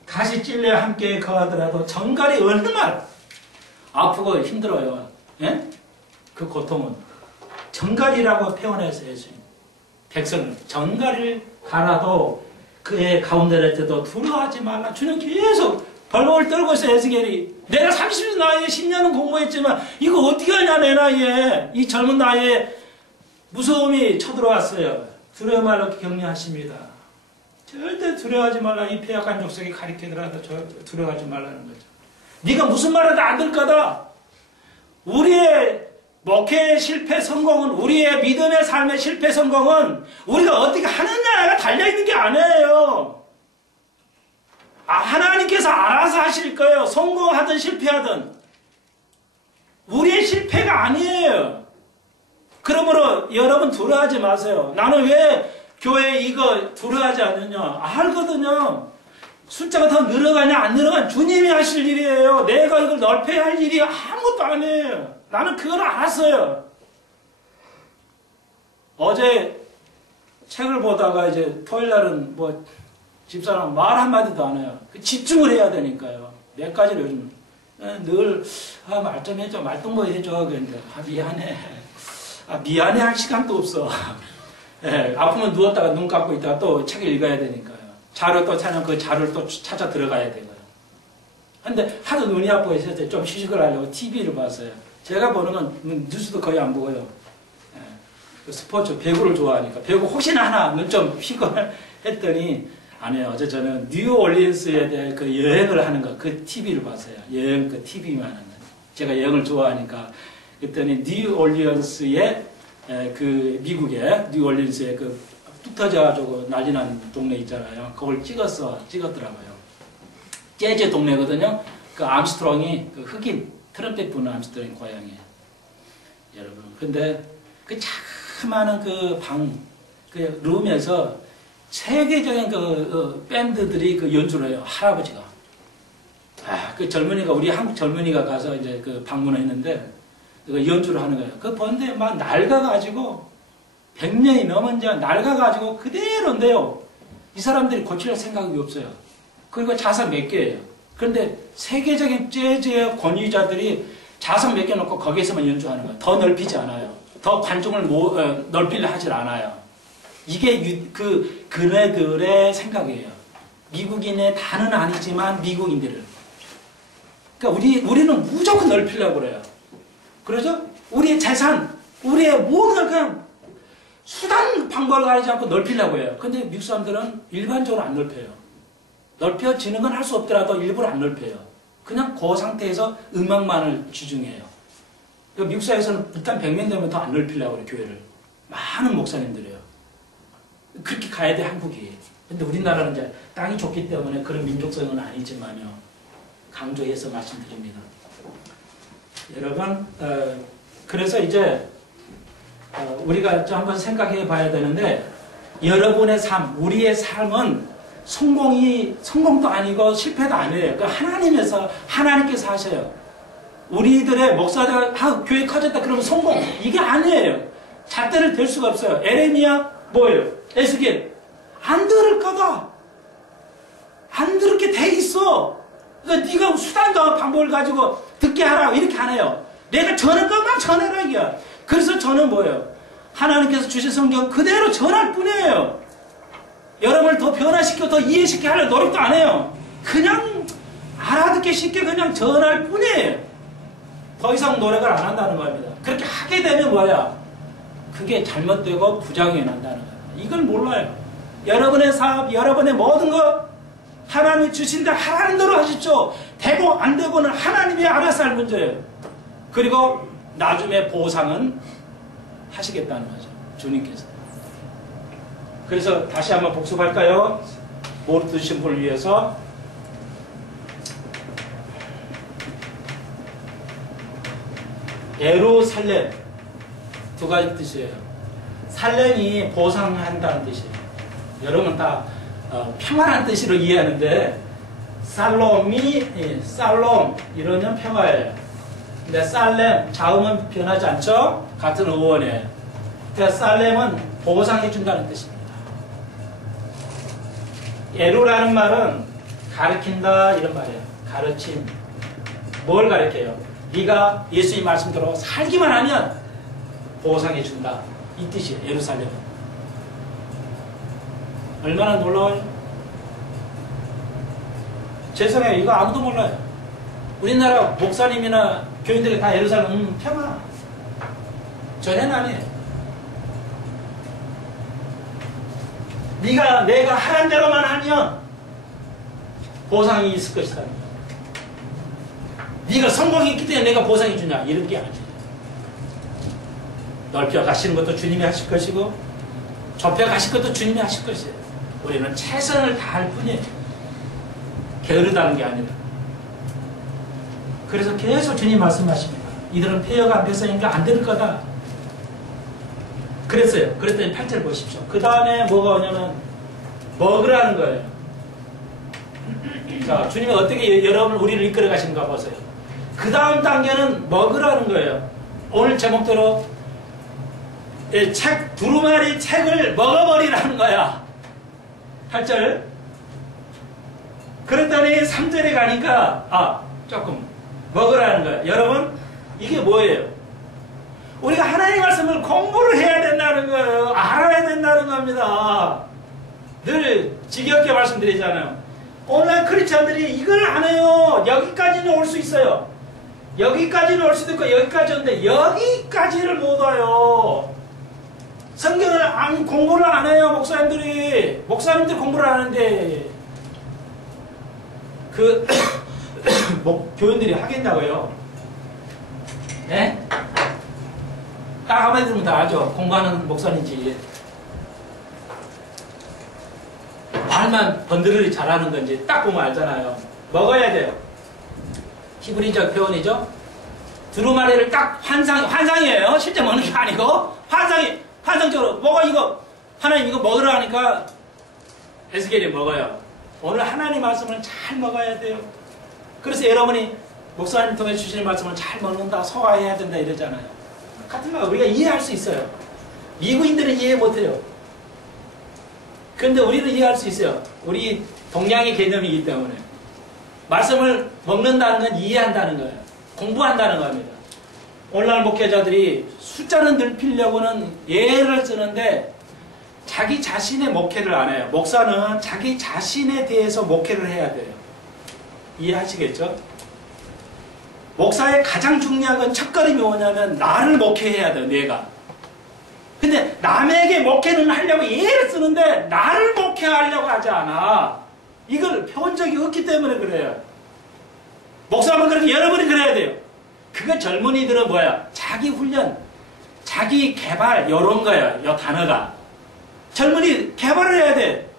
가시찔레 함께 거하더라도 정갈이 얼마나 아프고 힘들어요. 예? 그 고통은. 정갈이라고 표현해서 예수님. 백성을 정갈을 가라도 그의 가운데 때도 두려워하지 말라. 주님 계속 벌벌 떨고 있어. 에스겔이. 내가 30년 나이에 10년은 공부했지만 이거 어떻게 하냐 내 나이에. 이 젊은 나이에 무서움이 쳐들어왔어요. 두려워 말라 격려하십니다. 절대 두려워하지 말라. 이 폐역한 족속이 가리키더라도 두려워하지 말라는 거죠. 네가 무슨 말해도 안 될 거다. 우리의 목회의 실패 성공은, 우리의 믿음의 삶의 실패 성공은 우리가 어떻게 하느냐가 달려있는 게 아니에요. 하나님께서 알아서 하실 거예요. 성공하든 실패하든. 우리의 실패가 아니에요. 그러므로 여러분 두려워하지 마세요. 나는 왜 교회 이거 두려워하지 않느냐. 알거든요. 숫자가 더 늘어가냐 안 늘어가냐 주님이 하실 일이에요. 내가 이걸 넓혀야 할 일이 아무것도 아니에요. 나는 그걸 알았어요. 어제 책을 보다가 이제 토요일날은 뭐 집사람 말 한마디도 안 해요. 집중을 해야 되니까요. 몇 가지를 요즘 늘 말 좀 해줘. 말동무 해줘. 그런데 미안해. 미안해 할 시간도 없어. 예, 아프면 누웠다가 눈 감고 있다가 또 책을 읽어야 되니까요. 자료 또 찾으면 그 자료를 또 찾아 들어가야 되고요. 근데 하도 눈이 아프고 있을 때 좀 휴식을 하려고 TV를 봤어요. 제가 보는 건 뉴스도 거의 안 보고요. 예, 스포츠, 배구를 좋아하니까. 배구 혹시나 하나 좀 피곤 했더니 안 해요. 어제 저는 뉴올리언스에 대해 그 여행을 하는 거, 그 TV를 봤어요. 여행 그 TV만 하는 거. 제가 여행을 좋아하니까. 그랬더니 뉴올리언스의 그 미국의 뉴올리언스의 그 뚝 터져가지고 난리 난 동네 있잖아요. 그걸 찍었더라고요. 재즈 동네거든요. 그 암스트롱이 그 흑인 트럼펫 부는 암스트롱 고향이에요. 여러분. 근데 그 자그마한 그 그 룸에서 세계적인 그 밴드들이 그 연주를 해요. 할아버지가. 그 젊은이가, 우리 한국 젊은이가 가서 이제 그 방문을 했는데 그 연주를 하는 거예요. 그 보는데 막 낡아가지고 100년이 넘은 지 낡아가지고 그대로인데요. 이 사람들이 고칠 생각이 없어요. 그리고 자석 몇 개예요. 그런데 세계적인 재즈의 권위자들이 자석 몇 개 놓고 거기에서만 연주하는 거예요. 더 넓히지 않아요. 더 관중을 넓히려 하질 않아요. 이게 그네들의 생각이에요. 미국인의 다는 아니지만 미국인들을. 그러니까 우리는 무조건 넓히려고 그래요. 그러죠? 우리의 재산, 우리의 모든 걸 그냥 수단 방법을 가리지 않고 넓히려고 해요. 근데 미국 사람들은 일반적으로 안 넓혀요. 넓혀지는 건 할 수 없더라도 일부러 안 넓혀요. 그냥 그 상태에서 음악만을 주중해요. 미국 사회에서는 일단 100명 되면 더 안 넓히려고 그래요, 교회를. 많은 목사님들이에요. 그렇게 가야 돼, 한국이. 근데 우리나라는 이제 땅이 좋기 때문에 그런 민족성은 아니지만요. 강조해서 말씀드립니다. 여러분, 그래서 이제 우리가 좀 한번 생각해 봐야 되는데, 여러분의 삶, 우리의 삶은 성공도 아니고 실패도 아니에요. 그 하나님께서 하셔요. 우리들의 목사들, 교회 커졌다 그러면 성공, 이게 아니에요. 잣대를 댈 수가 없어요. 에레미야 뭐예요? 에스겔 안 들을 거다. 안 들게 돼 있어. 그러니까 네가 수단과 방법을 가지고 듣게 하라 이렇게 안 해요. 내가 전할 것만 전해라 이게야. 그래서 저는 뭐예요? 하나님께서 주신 성경 그대로 전할 뿐이에요. 여러분을 더 변화시켜 더 이해시켜 하려 노력도 안 해요. 그냥 알아듣기 쉽게 그냥 전할 뿐이에요. 더 이상 노력을 안 한다는 겁니다. 그렇게 하게 되면 뭐야? 그게 잘못되고 부작용이 난다는 거예요. 이걸 몰라요. 여러분의 사업, 여러분의 모든 것 하나님이 주신 대로 하라는 대로 하십시오. 되고 안 되고는 하나님이 알아서 할 문제예요. 그리고 나중에 보상은 하시겠다는 거죠. 주님께서. 그래서 다시 한번 복습할까요? 못 드신 분을 위해서. 예루살렘 두 가지 뜻이에요. 살렘이 보상한다는 뜻이에요. 여러분 다 평화란 뜻으로 이해하는데 살롬 이러면 평화예요. 근데 살렘 자음은 변하지 않죠? 같은 어원이에요. 그러니까 살렘은 보상해 준다는 뜻입니다. 예루라는 말은 가르친다 이런 말이에요. 가르침. 뭘 가르쳐요? 네가 예수님 말씀대로 살기만 하면 보상해 준다. 이 뜻이에요. 예루살렘은. 얼마나 놀라워요? 죄송해요. 이거 아무도 몰라요. 우리나라 목사님이나 교인들이 다 예루살렘 평화. 전혀 아니에요. 내가 하란 대로만 하면 보상이 있을 것이다. 네가 성공했기 때문에 내가 보상해 주냐 이런 게 아니에요. 넓혀 가시는 것도 주님이 하실 것이고 좁혀 가실 것도 주님이 하실 것이에요. 우리는 최선을 다할 뿐이에요. 게으르다는 게 아니라. 그래서 계속 주님 말씀하십니다. 이들은 폐허가 안 돼서인가 안 될 거다. 그랬어요. 그랬더니 8절 보십시오. 그 다음에 뭐가 오냐면 먹으라는 거예요. 자, 주님이 어떻게 여러분 우리를 이끌어 가시는가 보세요. 그 다음 단계는 먹으라는 거예요. 오늘 제목대로 두루마리 책을 먹어버리라는 거야. 8절. 그랬더니 3절에 가니까 조금 먹으라는 거야. 여러분 이게 뭐예요? 우리가 하나님의 말씀을 공부를 해야 된다는 거예요. 알아야 된다는 겁니다. 늘 지겹게 말씀드리잖아요. 오늘 크리스찬들이 이걸 안 해요. 여기까지는 올 수 있어요. 여기까지는 올 수도 있고 여기까지 오는데 여기까지를 못 와요. 성경을 공부를 안 해요. 목사님들 공부를 안 하는데 교인들이 하겠냐고요? 네? 딱 한마디 들으면 다 알죠. 공부하는 목사인지 말만 번드르르 잘하는 건지 딱 보면 알잖아요. 먹어야 돼요. 히브리적 표현이죠. 두루마리를 딱 환상이에요. 실제 먹는 게 아니고 환상적으로 하나님 이거 먹으라 하니까 에스겔이 먹어요. 오늘 하나님 말씀을 잘 먹어야 돼요. 그래서 여러분이 목사님 통해 주시는 말씀을 잘 먹는다, 소화해야 된다 이러잖아요. 같은 말 우리가 이해할 수 있어요. 미국인들은 이해 못해요. 그런데 우리는 이해할 수 있어요. 우리 동양의 개념이기 때문에. 말씀을 먹는다는 건 이해한다는 거예요. 공부한다는 겁니다. 오늘날 목회자들이 숫자는 늘리려고는 예를 쓰는데 자기 자신의 목회를 안 해요. 목사는 자기 자신에 대해서 목회를 해야 돼요. 이해하시겠죠? 목사의 가장 중요한 건 첫걸음이 뭐냐면 나를 목회해야 돼요. 내가. 근데 남에게 목회는 하려고 예를 쓰는데 나를 목회하려고 하지 않아. 이걸 배운 적이 없기 때문에 그래요. 목사하면 그렇게 여러분이 그래야 돼요. 그거 젊은이들은 뭐야? 자기 훈련, 자기 개발 이런 거야. 이 단어가. 젊은이 개발을 해야 돼.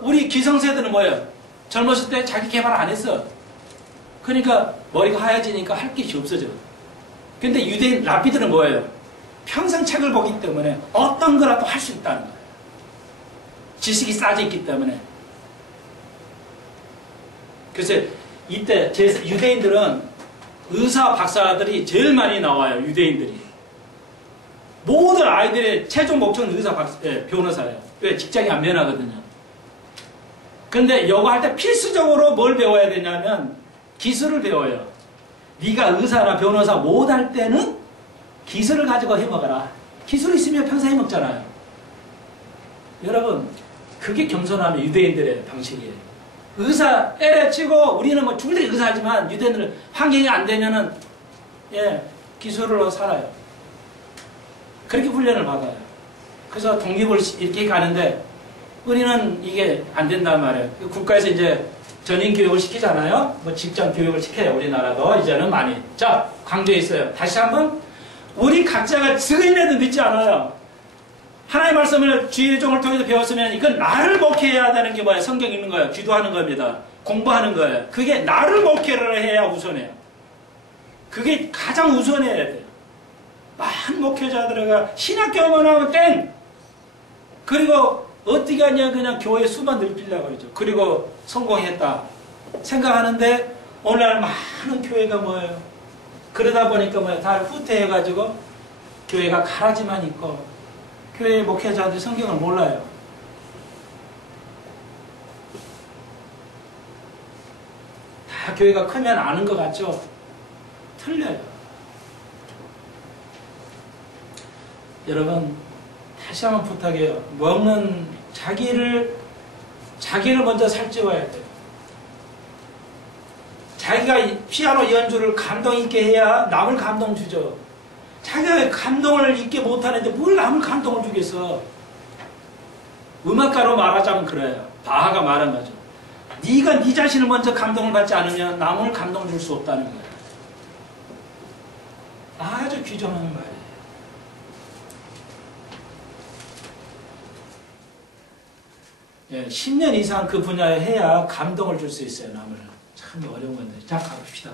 우리 기성세대는 뭐예요? 젊었을 때 자기 개발 안 했어. 그러니까 머리가 하얘지니까 할 것이 없어져. 근데 유대인 랍비들은 뭐예요? 평생 책을 보기 때문에 어떤 거라도 할 수 있다는 거예요. 지식이 쌓여 있기 때문에. 그래서 이때 유대인들은 의사 박사들이 제일 많이 나와요. 유대인들이. 모든 아이들의 최종 목표는 변호사예요. 왜? 직장이 안 변하거든요. 근데 이거 할 때 필수적으로 뭘 배워야 되냐면 기술을 배워요. 네가 의사나 변호사 못 할 때는 기술을 가지고 해먹어라. 기술 있으면 평생 해먹잖아요. 여러분, 그게 겸손함이 유대인들의 방식이에요. 의사 때려치고 우리는 뭐 죽을 때 의사지만 유대인들은 환경이 안 되면은 기술로 살아요. 그렇게 훈련을 받아요. 그래서 독립을 이렇게 가는데 우리는 이게 안 된단 말이에요. 국가에서 이제 전인 교육을 시키잖아요. 뭐 직장 교육을 시켜요. 우리나라도 이제는 많이. 자, 강조해 있어요. 다시 한번 우리 각자가 증인해도 늦지 않아요. 하나님의 말씀을 주의 종을 통해서 배웠으면 이건 나를 목회해야 되는 게 뭐예요? 성경 읽는 거예요. 기도하는 겁니다. 공부하는 거예요. 그게 나를 목회를 해야 우선해요. 그게 가장 우선해야 돼요. 많은 목회자들가 신학교만 하면 땡! 그리고 어떻게 하냐 그냥 교회 수만 늘리려고 그러죠. 그리고 성공했다 생각하는데 오늘날 많은 교회가 뭐예요? 그러다 보니까 뭐예요? 다 후퇴해가지고 교회가 가라지만 있고 교회 목회자들이 성경을 몰라요. 다 교회가 크면 아는 것 같죠? 틀려요. 여러분 다시 한번 부탁해요. 먹는 자기를 먼저 살찌워야 돼요. 자기가 피아노 연주를 감동 있게 해야 남을 감동 주죠. 자기가 감동을 있게 못하는데 뭘 남을 감동을 주겠어. 음악가로 말하자면 그래요. 바하가 말한 거죠. 네가 네 자신을 먼저 감동을 받지 않으면 남을 감동 줄 수 없다는 거예요. 아주 귀중한 말이에요. 예, 10년 이상 그 분야에 해야 감동을 줄 수 있어요. 남을. 참 어려운 건데. 자, 가봅시다.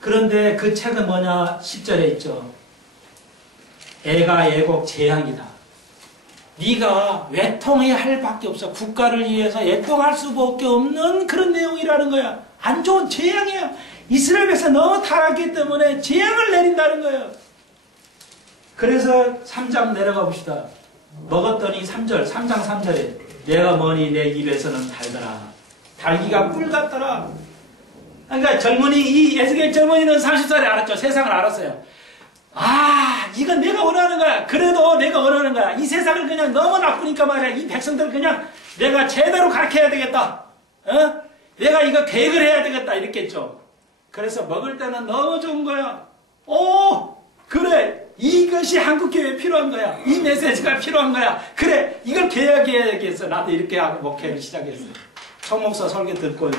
그런데 그 책은 뭐냐? 10절에 있죠. 애가 애곡 재앙이다. 네가 외통해야 할 밖에 없어. 국가를 위해서 애통할 수밖에 없는 그런 내용이라는 거야. 안 좋은 재앙이야. 이스라엘 백성 너무 타락했기 때문에 재앙을 내린다는 거예요. 그래서 3장 내려가 봅시다. 먹었더니 3장 3절에 내가 머니 내 입에서는 달더라. 달기가 꿀 같더라. 그러니까 젊은이, 이 에스겔 젊은이는 30살에 알았죠. 세상을 알았어요. 아, 이건 내가 원하는 거야. 그래도 내가 원하는 거야. 이 세상을 그냥 너무 나쁘니까 말이야. 이 백성들 그냥 내가 제대로 가르쳐야 되겠다. 어? 내가 이거 계획을 해야 되겠다. 이랬겠죠. 그래서 먹을 때는 너무 좋은 거야. 오, 그래. 이것이 한국교회에 필요한 거야. 이 메시지가 필요한 거야. 그래. 이걸 계획해야겠어. 나도 이렇게 하고 목회를 시작했어요. 총목사 설교 듣고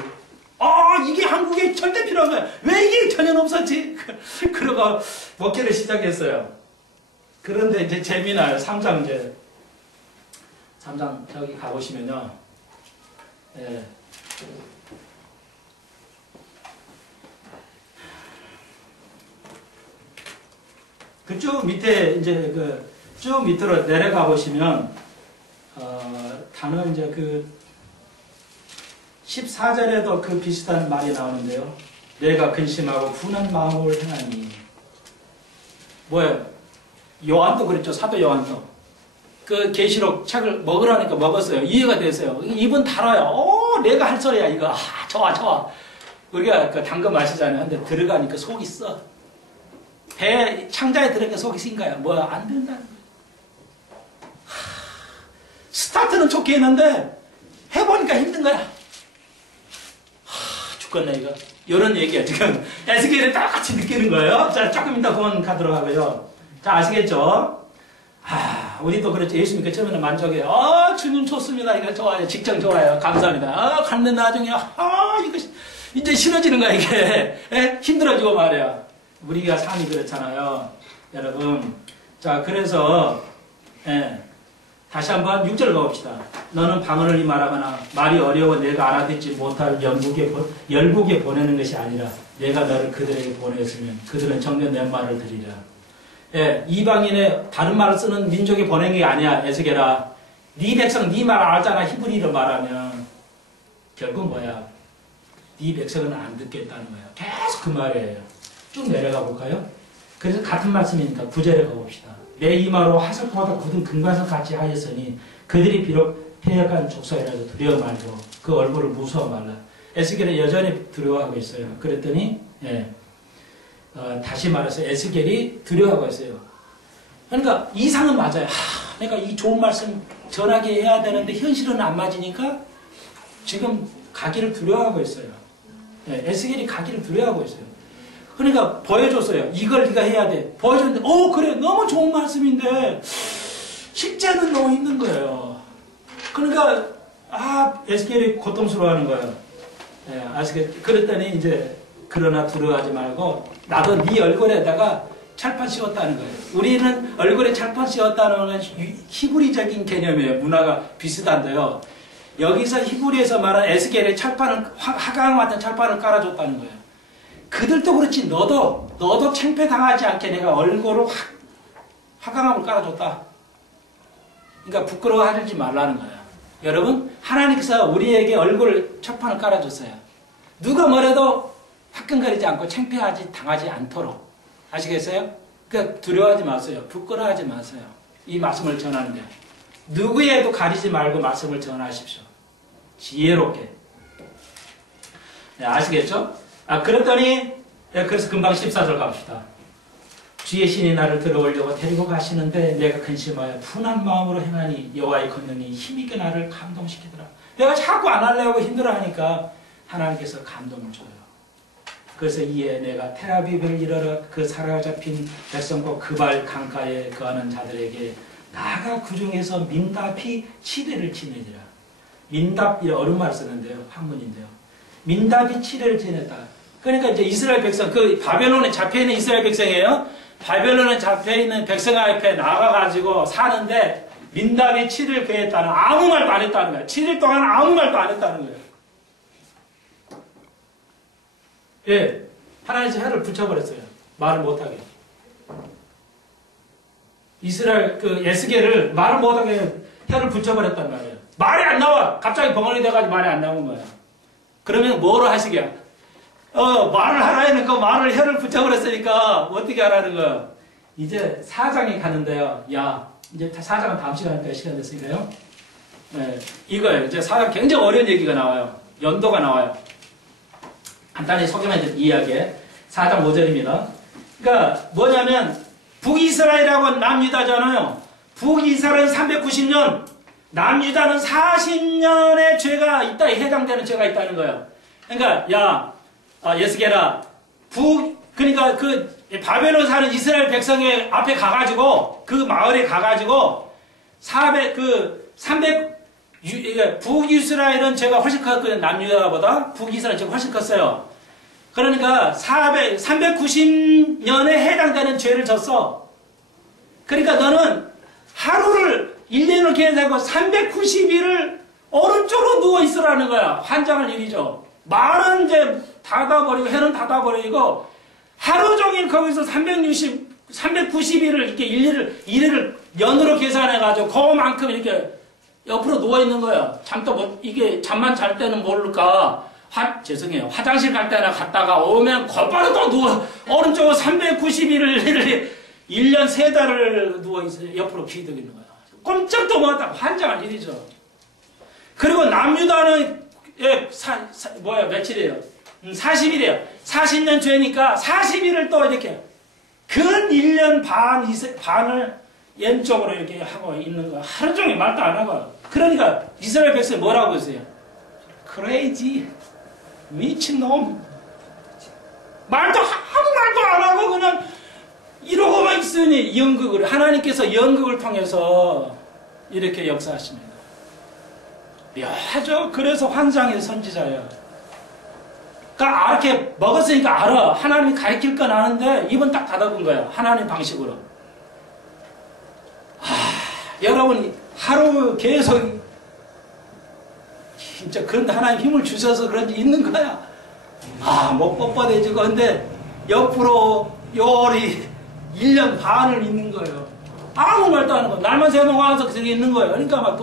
이게 한국에 절대 필요한 거야. 왜 이게 전혀 없었지? 그러고 목회를 시작했어요. 그런데 이제 재미나요. 3장 이제 3장 저기 가보시면요. 예. 그쭉 밑에 이제 쭉 밑으로 내려가 보시면 단어 이제 14절에도 그 비슷한 말이 나오는데요. 내가 근심하고 분한 마음을 행하니. 뭐예요? 요한도 그랬죠. 사도 요한도. 그 계시록 책을 먹으라니까 먹었어요. 이해가 됐어요. 입은 달아요. 내가 할 소리야 이거. 좋아. 우리가 그 당근 마시잖아요. 근데 들어가니까 속이 써. 배 창자에 들어가니까 속이 쓴 거야. 안 된다는 거야. 스타트는 좋게 했는데 해보니까 힘든 거야. 죽겠네 이거. 이런 얘기야 지금. 에스겔은 똑같이 느끼는 거예요. 자, 조금 이따 그만 가도록 하고요. 자, 아시겠죠? 우리도 그렇죠. 예수 믿기 처음에는 만족해요. 주님 좋습니다. 이거 좋아요. 직장 좋아요. 감사합니다. 갔는데 나중에 이거 이제 싫어지는 거야 이게. 힘들어지고 말이야. 우리가 삶이 그렇잖아요. 여러분. 자, 그래서 다시 한번 6절 가봅시다. 너는 방언을 말하거나 말이 어려워 내가 알아듣지 못할 열국에 보내는 것이 아니라 내가 너를 그들에게 보내었으면 그들은 정녕 내 말을 들으리라. 예, 이방인의 다른 말을 쓰는 민족이 보낸 게 아니야. 에스겔아. 네 백성 네 말 알잖아. 히브리로 말하면. 결국 뭐야? 네 백성은 안 듣겠다는 거야. 계속 그 말이에요. 쭉 내려가 볼까요? 그래서 같은 말씀이니까 9절에 가봅시다. 내 이마로 하석보다 굳은 금관석 같이 하였으니 그들이 비록 패역한 족속이라도 두려워 말고 그 얼굴을 무서워 말라. 에스겔은 여전히 두려워하고 있어요. 그랬더니 예, 다시 말해서 에스겔이 두려워하고 있어요. 그러니까 이상은 맞아요. 내가 이 좋은 말씀 전하게 해야 되는데 현실은 안 맞으니까 지금 가기를 두려워하고 있어요. 예, 에스겔이 가기를 두려워하고 있어요. 그러니까 보여줬어요. 이걸 네가 해야 돼. 보여줬는데 그래 너무 좋은 말씀인데 실제는 너무 힘든 거예요. 그러니까 에스겔이 고통스러워하는 거예요. 예, 그랬더니 이제 그러나 두려워하지 말고 나도 네 얼굴에다가 찰판 씌웠다는 거예요. 우리는 얼굴에 찰판 씌웠다는 건 히브리적인 개념이에요. 문화가 비슷한데요. 여기서 히브리에서 말하는 에스겔에 찰판을 화강 같은 찰판을 깔아줬다는 거예요. 그들도 그렇지 너도 창피당하지 않게 내가 얼굴을 화강암을 깔아줬다. 그러니까 부끄러워하지 말라는 거예요. 여러분 하나님께서 우리에게 얼굴 찰판을 깔아줬어요. 누가 뭐래도 화끈거리지 않고 창피하지 당하지 않도록. 아시겠어요? 그러니까 두려워하지 마세요. 부끄러워하지 마세요. 이 말씀을 전하는데 누구에도 가리지 말고 말씀을 전하십시오. 지혜롭게. 네, 아시겠죠? 그랬더니 그래서 금방 14절 갑시다. 주의 신이 나를 들어오려고 데리고 가시는데 내가 근심하여 분한 마음으로 행하니 여호와의 권능이 힘있게 나를 감동시키더라. 내가 자꾸 안 하려고 힘들어하니까 하나님께서 감동을 줘요. 그래서 이에 내가 테라비브를 이르러 그 사로잡힌 백성과 그발 강가에 거하는 자들에게 나가 그 중에서 민답이 치례를 지내니라. 민답, 어려운 말 쓰는데요. 한문인데요. 민답이 치례를 지냈다. 그러니까 이제 이스라엘 백성, 그 바벨론에 잡혀있는 이스라엘 백성이에요. 바벨론에 잡혀있는 백성 앞에 나가가지고 사는데 민답이 7일 그했다는 아무 말도 안 했다는 거예요. 7일 동안 아무 말도 안 했다는 거예요. 예, 하나님께서 혀를 붙여버렸어요. 말을 못하게. 이스라엘 에스겔을 말을 못하게 혀를 붙여버렸단 말이에요. 말이 안 나와. 갑자기 벙어리 돼가지고 말이 안 나오는 거야. 그러면 뭐로 하시게? 말을 하라 해놓고 말을 혀를 붙여버렸으니까 어떻게 하라는 거야? 이제 사장이 가는데요. 야, 이제 사장은 다음 시간에 시간 됐으니까요. 네, 이거예요. 이제 사장 굉장히 어려운 얘기가 나와요. 연도가 나와요. 간단히 소개만 이야기해. 4장 5절입니다. 그러니까 뭐냐면 북이스라엘하고 남유다잖아요. 북이스라엘은 390년, 남유다는 40년의 죄가 있다, 해당되는 죄가 있다는 거예요. 그러니까 에스겔아, 그러니까 그 바벨론 사는 이스라엘 백성의 앞에 가가지고 그 마을에 가가지고 북이스라엘은 제가 훨씬 컸거든요. 남유다보다 북이스라엘은 제가 훨씬 컸어요. 그러니까 390년에 해당되는 죄를 졌어. 그러니까 너는 하루를 1년을 계산하고 390일을 오른쪽으로 누워 있으라는 거야. 환장할 일이죠. 말은 이제 닫아버리고 해는 닫아버리고 하루 종일 거기서 390일을 이렇게 일일을 연으로 계산해가지고 그만큼 이렇게 옆으로 누워 있는 거야. 이게 잠만 잘 때는 모를까. 죄송해요. 화장실 갈 때나 갔다가 오면 곧바로 또 누워 오른쪽으로 390일을 1년 3달을 누워 있어요. 옆으로 기대고 있는 거야. 꼼짝도 못하고 환장할 일이죠. 그리고 남유다는 며칠이에요? 40일이에요. 40년 죄니까 40일을 또 이렇게 근 1년 반을 왼쪽으로 이렇게 하고 있는 거. 하루 종일 말도 안 하고. 그러니까 이스라엘 백성이 뭐라고 했어요? 크레이지, 미친놈. 아무 말도 안 하고 그냥 이러고만 있으니 하나님께서 연극을 통해서 이렇게 역사하십니다. 묘하죠. 그래서 환상의 선지자예요. 그러니까 이렇게 먹었으니까 알아. 하나님이 가르칠 건 아는데 입은 딱 닫아본 거야. 하나님 방식으로. 여러분 하루 계속 진짜 그런데 하나님 힘을 주셔서 그런지 있는 거야. 못 뻣뻣해지고 근데 옆으로 요리 1년 반을 있는 거예요. 아무 말도 안 하고 날만 새면 와서 그렇게 있는 거예요. 그러니까 막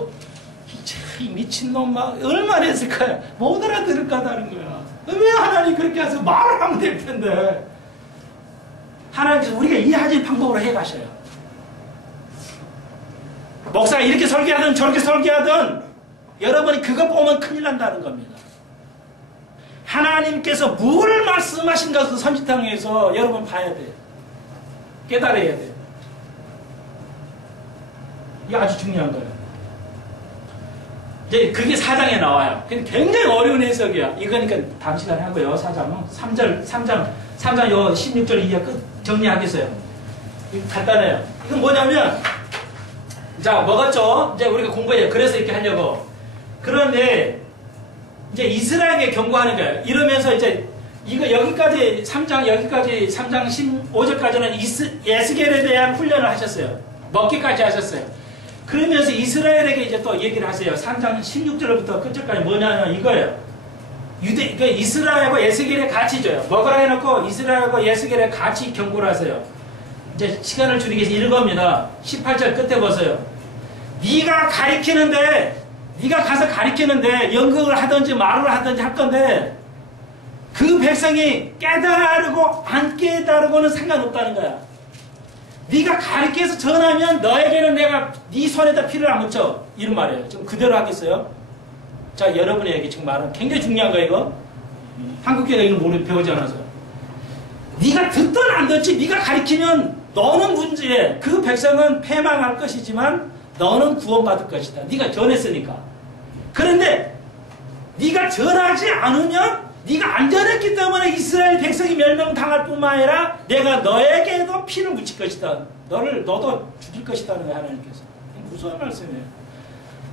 이 미친놈 막 얼마나 했을까요? 못 알아들을까다는 거야. 왜 하나님 그렇게 하세요? 말을 하면 될 텐데. 하나님께서 우리가 이해하실 방법으로 해가셔요. 목사가 이렇게 설계하든 저렇게 설계하든 여러분이 그거 보면 큰일 난다는 겁니다. 하나님께서 뭘 말씀하신가 그 선지탕에서 여러분 봐야 돼요. 깨달아야 돼요. 이게 아주 중요한 거예요. 이제 그게 4장에 나와요. 근데 굉장히 어려운 해석이야. 이거니까 다음 시간에 하고요. 4장은 3장 요 16절 이하 끝 정리하겠어요. 간단해요. 이건 뭐냐면 자 먹었죠. 이제 우리가 공부해요. 그래서 이렇게 하려고. 그런데 이제 이스라엘에게 경고하는 거예요. 이러면서 이제 이거 여기까지 3장 여기까지 3장 15절까지는 에스겔에 대한 훈련을 하셨어요. 먹기까지 하셨어요. 그러면서 이스라엘에게 이제 또 얘기를 하세요. 3장 16절부터 끝절까지 뭐냐면 이거예요. 이스라엘과 에스겔에 같이 줘요. 먹으라 해놓고 이스라엘과 에스겔에 같이 경고를 하세요. 이제 시간을 줄이기 위해서 읽어봅니다. 18절 끝에 보세요. 네가 가리키는데 네가 가서 가리키는데 연극을 하든지 말을 하든지 할 건데 그 백성이 깨달고 안 깨달고는 상관없다는 거야. 네가 가리켜서 전하면 너에게는 내가 네 손에다 피를 안 묻혀. 이런 말이에요. 지금 그대로 하겠어요? 자, 여러분에게 지금 말은 굉장히 중요한 거예요, 이거. 한국교회가 이걸 모르고 배우지 않아서. 네가 듣든 안 듣지 네가 가리키면 너는 문제에 그 백성은 패망할 것이지만 너는 구원받을 것이다. 네가 전했으니까. 그런데 네가 전하지 않으면 네가 안 전했기 때문에 이스라엘 백성이 멸망당할 뿐만 아니라 내가 너에게도 피를 묻힐 것이다. 너도 죽일 것이다는 거예요. 하나님께서. 무서운 말씀이에요.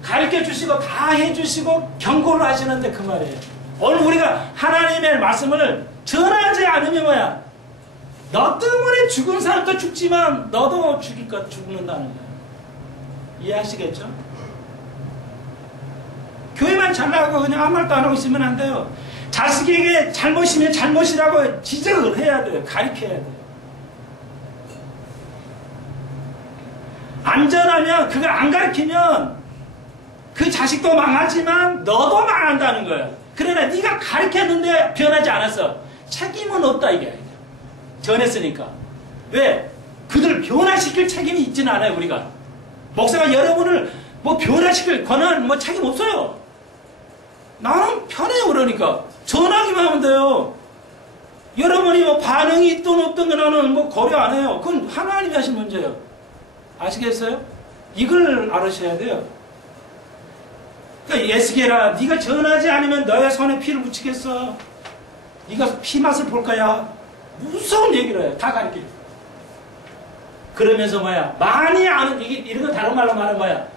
가르쳐 주시고 다 해주시고 경고를 하시는데 그 말이에요. 오늘 우리가 하나님의 말씀을 전하지 않으면 뭐야? 너 때문에 죽은 사람도 죽지만 너도 죽는다는 거예요. 이해하시겠죠? 교회만 잘 나가고 그냥 아무 말도 안 하고 있으면 안 돼요. 자식에게 잘못이면 잘못이라고 지적을 해야 돼요. 가르쳐야 돼요. 안전하면 그걸 안 가르치면 그 자식도 망하지만 너도 망한다는 거예요. 그러나 네가 가르쳤는데 변하지 않았어. 책임은 없다 이게. 전했으니까. 왜? 그들 변화시킬 책임이 있지는 않아요. 우리가. 목사가 여러분을 뭐 변화시킬 권한 책임 없어요. 나는 편해요. 그러니까 전하기만 하면 돼요. 여러분이 뭐 반응이 있든 없든 나는 뭐 고려 안 해요. 그건 하나님이 하신 문제예요. 아시겠어요? 이걸 알으셔야 돼요. 그러니까 에스겔아, 네가 전하지 않으면 너의 손에 피를 묻히겠어. 네가 피 맛을 볼 거야. 무서운 얘기를 해요. 다 가르쳐요. 그러면서 뭐야? 많이 아는, 이런 거 다른 말로 말하면 뭐야?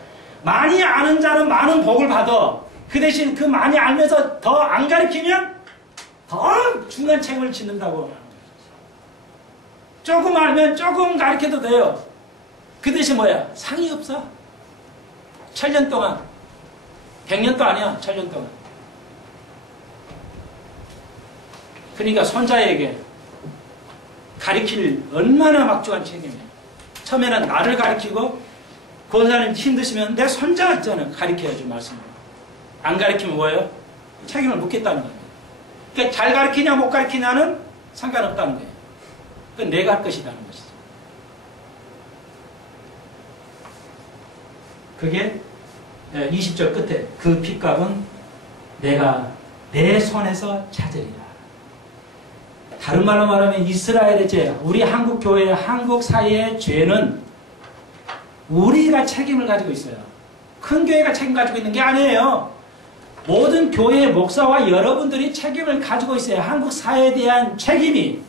많이 아는 자는 많은 복을 받아. 그 대신 그 많이 알면서 더 안 가르치면 더 중간 책임을 짓는다고. 조금 알면 조금 가르쳐도 돼요. 그 대신 뭐야? 상이 없어. 7년 동안. 100년도 아니야. 7년 동안. 그러니까 손자에게 가르칠 얼마나 막중한 책임이에요. 처음에는 나를 가르치고 권사님 힘드시면 내 손자 있잖아요. 가르쳐야죠. 말씀을. 안 가르치면 뭐예요? 책임을 묻겠다는 거예요. 그러니까 잘 가르치냐 못 가르치냐는 상관없다는 거예요. 그건 내가 할 것이라는 것이죠. 그게 20절 끝에 그 핏값은 내가 내 손에서 찾으리라. 다른 말로 말하면 이스라엘의 죄, 우리 한국 교회, 한국 사회의 죄는 우리가 책임을 가지고 있어요. 큰 교회가 책임 가지고 있는 게 아니에요. 모든 교회의 목사와 여러분들이 책임을 가지고 있어요. 한국 사회에 대한 책임이.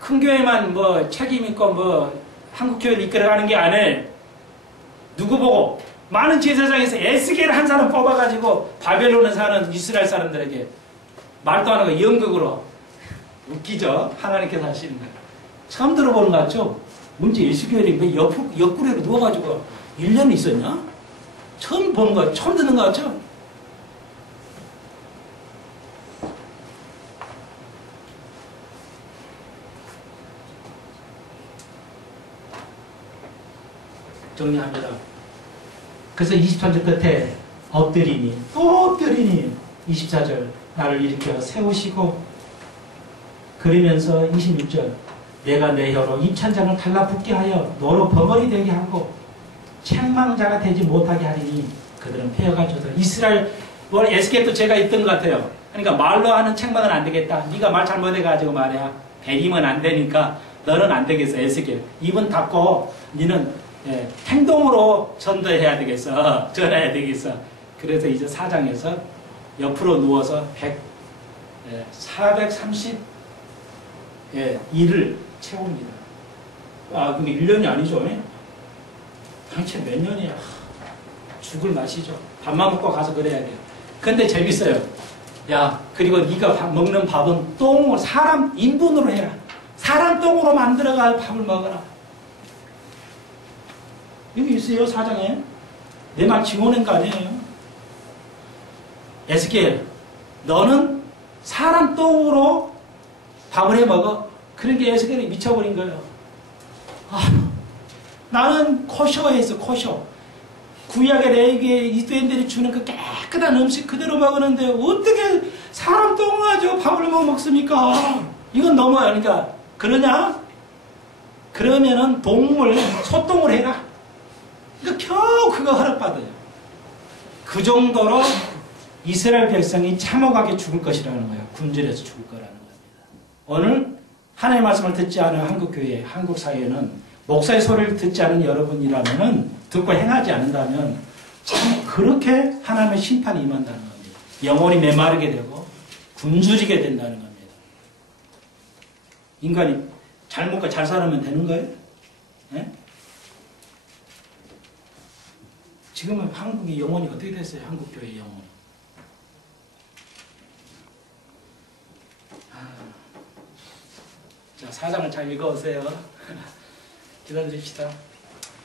큰 교회만 뭐 책임 있고 한국 교회를 이끌어가는 게 아니에요. 누구 보고? 많은 제사장에서 에스겔 한 사람 뽑아가지고 바벨론에 사는 이스라엘 사람들에게 말도 안 하고 연극으로. 웃기죠? 하나님께서 하시는 거예요. 처음 들어보는 거 같죠? 문제 예수교회를 옆구리로 누워가지고 1년 있었냐? 처음 보는 거, 처음 듣는 거 같죠? 정리합니다. 그래서 23절 끝에 엎드리니 또 엎드리니 24절 나를 일으켜 세우시고 그러면서 26절 내가 내 혀로 입찬장을 달라붙게 하여 너로 버거리 되게 하고 책망자가 되지 못하게 하리니 그들은 폐허가져서 이스라엘 에스겔도 제가 있던 것 같아요. 그러니까 말로 하는 책망은 안 되겠다. 네가 말 잘못해가지고 말이야 배리면 안 되니까 너는 안 되겠어. 에스겔 입은 닫고 너는 행동으로 전도해야 되겠어. 전해야 되겠어. 그래서 이제 4장에서 옆으로 누워서 432를 채웁니다. 아, 그게 1년이 아니죠. 당체 몇 년이야. 죽을 맛이죠. 밥만 먹고 가서 그래야 돼요. 근데 재밌어요. 야, 그리고 네가 먹는 밥은 똥을 사람 인분으로 해라. 사람 똥으로 만들어가 밥을 먹어라. 여기 있어요, 4장에. 내 말 지워낸 거 아니에요. 에스겔, 너는 사람 똥으로 밥을 해 먹어. 그런 게 에스겔이 미쳐버린 거예요. 아, 나는 코셔했어, 코셔. 구약의 레위기에 이스라엘들이 주는 그 깨끗한 음식 그대로 먹었는데 어떻게 사람 똥을 가지고 밥을 먹습니까? 이건 넘어요. 그러니까 그러냐? 그러면은 동물, 소똥을 해라. 그러니까 겨우 그거 허락받아요. 그 정도로 이스라엘 백성이 참혹하게 죽을 것이라는 거예요. 굶주려서 죽을 거라는 겁니다. 오늘 하나님의 말씀을 듣지 않은 한국교회, 한국사회는 목사의 소리를 듣지 않은 여러분이라면은 듣고 행하지 않는다면 참 그렇게 하나님의 심판이 임한다는 겁니다. 영혼이 메마르게 되고 굶주리게 된다는 겁니다. 인간이 잘 먹고 잘 살면 되는 거예요? 네? 지금은 한국의 영혼이 어떻게 됐어요? 한국교회의 영혼이. 자, 4장을 잘 읽어오세요. 기다려줍시다.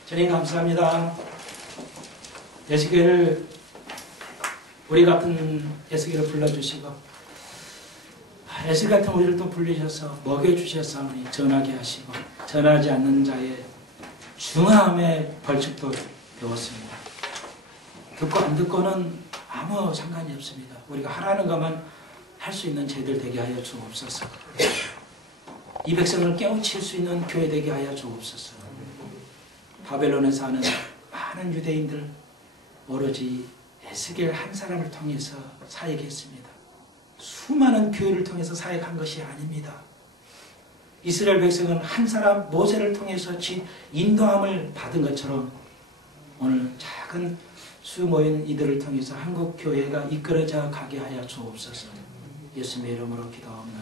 주님 감사합니다. 에스겔을 우리 같은 에스겔을 불러주시고 에스겔 같은 우리를 또 불리셔서 먹여주셔서 전하게 하시고 전하지 않는 자의 중함의 벌칙도 배웠습니다. 듣고 안 듣고는 아무 상관이 없습니다. 우리가 하라는 것만 할 수 있는 제들 되게 하여 주옵소서. 이 백성을 깨우칠 수 있는 교회 되게 하여 주옵소서. 바벨론에 사는 많은 유대인들 오로지 에스겔 한 사람을 통해서 사역했습니다. 수많은 교회를 통해서 사역한 것이 아닙니다. 이스라엘 백성은 한 사람 모세를 통해서 인도함을 받은 것처럼 오늘 작은 수 모인 이들을 통해서 한국 교회가 이끌어져 가게 하여 주옵소서. 예수님의 이름으로 기도합니다.